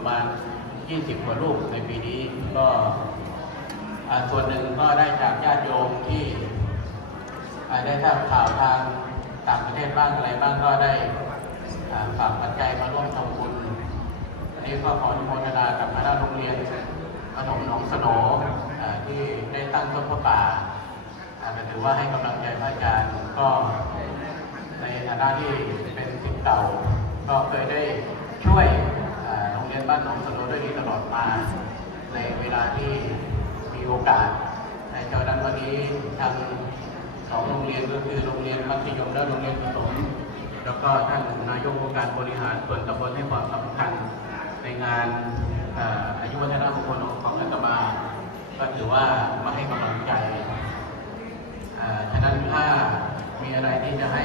ประมาณ 20 กว่ารูปในปีนี้ก็ส่วนหนึ่งก็ได้จากญาติโยมที่ได้ทราบข่าวทางต่างประเทศบ้างอะไรบ้างก็ได้ฝากปัจจัยมาร่วมทำบุญอันนี้ก็ขออนุโมทนากับคณะโรงเรียนประถมหนองสโนอที่ได้ตั้งต้นพระป่าก็ถือว่าให้กำลังใจพระอาจารย์ก็ในฐานะที่เป็นศิษย์เก่าก็เคยได้ช่วย เรียนบ้านหนองสโหนด้วยดีตลอดมา ในเวลาที่มีโอกาส ในเจ้านั้นวันนี้ทางสองโรงเรียนก็คือโรงเรียนมัธยมและโรงเรียนประถมแล้วก็ท่านนายกองค์การบริหารส่วนตำบลให้ความสำคัญในงานอายุวัฒนมงคลของอาตมาลก็ถือว่ามาให้กำลังใจฉะนั้นถ้ามีอะไรที่จะให้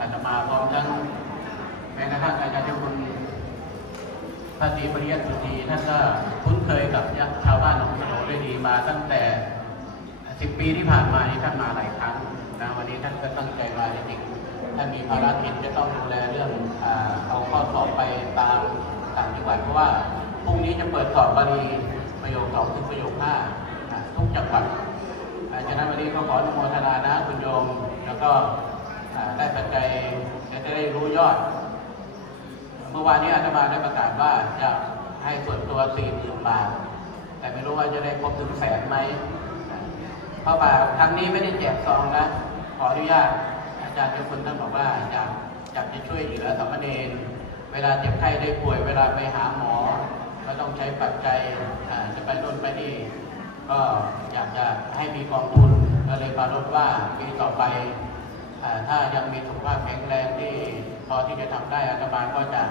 อาตมาพร้อมทั้งแม้กระทั่งอาจารย์เจ้าคุณ พระศรีปริยัติสุธีท่านก็คุ้นเคยกับชาวบ้านหนองสโนได้ดีมาตั้งแต่สิบปีที่ผ่านมานี่ท่านมาหลายครั้งนะวันนี้ท่านก็ตั้งใจมาจริงๆท่านมีภารกิจจะต้องดูแลเรื่องอเอาข้อสอบไปตามต่างจังหวัดเพราะว่าพรุ่งนี้จะเปิดสอบบาลีประโยคสองถึงประโยคห้าทุกจังหวัดอาฉะนั้นวันนี้ก็ขออนุโมทนานะคุณโยมแล้วก็ได้ปัจจัยจะได้รู้ยอด เมื่อวานนี้อาตมาได้ประกาศว่าจะให้ส่วนตัวสี่หมื่นบาท แต่ไม่รู้ว่าจะได้ครบถึงแสนไหมเพราะว่าครั้งนี้ไม่ได้แจกซองนะ ขออนุญาตอาจารย์เจ้าคุณท่านบอกว่าอยากอยากจะช่วยเหลือสามเณรเวลาเจ็บไข้ได้ป่วย เวลาไปหาหมอ ก็ต้องใช้ปัจจัยจะไปโน่นไปนี่ก็อยากจะให้มีกองทุนก็เลยปรารถว่าปีต่อไป ถ้ายังมีสุขภาพแข็งแรงที่พอที่จะทำได้อาตมาก็จะ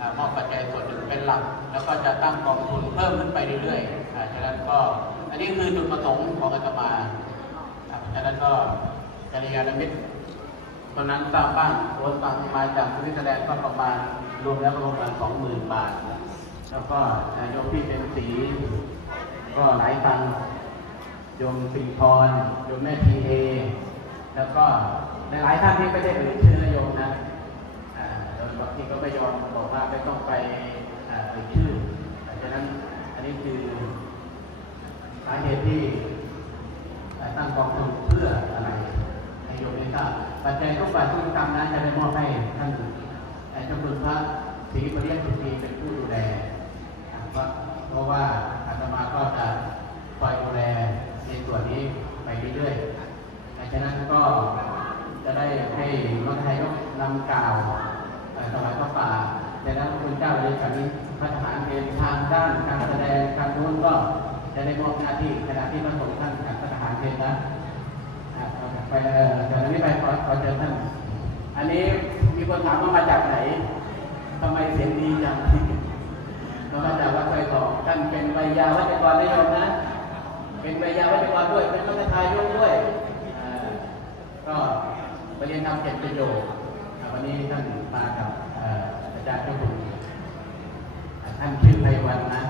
อมอบปัจจัยส่วนหนึ่งเป็นหลัก แล้วก็จะตั้งกองทุนเพิ่มขึ้นไปเรื่อยๆอ่าฉะนั้นก็อันนี้คือจุดประสงค์ของอาตมาอ่าฉะนั้นก็กัลยาณมิตรตอนนั้นทราบบ้างโอนตังมาจากสวิตเซอร์แลนด์ก็ประมาณรวมแล้วประมาณสองหมื่นบาท แล้วก็โยมพี่เป็นสีก็หลายตังโยมสิริพรโยมแม่ทีเอ แล้วก็หลายๆท่านที่ไม่ได้เอ่ยชื่อนะโยมนะโดยบางทีก็ไม่ยอมบอกว่าไม่ต้องไปเอ่ยชื่อดังนั้นอันนี้คือสาเหตุที่ตั้งกองทุนเพื่ออะไรให้โยมได้ทราบปัจจัยทุกบาททุกสตางค์นั้นจะได้มอบให้ท่านอ่าเจ้าคุณพระศรีปริยัติสุธีเป็นผู้ดูแลอ่าเพราะเพราะว่าอาตมาก็จะคอยดูแลในส่วนนี้ไปเรื่อยๆดังนั้นก็ จะได้ ให้มัธยมนำกล่าวถวายพระป่าแต่นั้นพระคุณเจ้าเลยจากนี้พระทหารเป็นทางด้านการแสดงการนู้นก็จะได้มอบหน้าที่ขณะที่พระสงฆ์ท่านกับพระทหารเป็นนะไปจากนี้ไปขอขอเชิญท่าน อันนี้มีคนถามว่ามาจากไหนทำไมเสียงดีจังเรามาจากวัดไฟทองท่านเป็นวิยาวัจกรนายโยมนะ เป็นวิยาวัจกรด้วยเป็นพระทายกด้วย วันนี้นำเป็นประโยชน์วันนี้ท่านมากับอาจารย์เจ้าคุณท่านชื่อไพวันนะ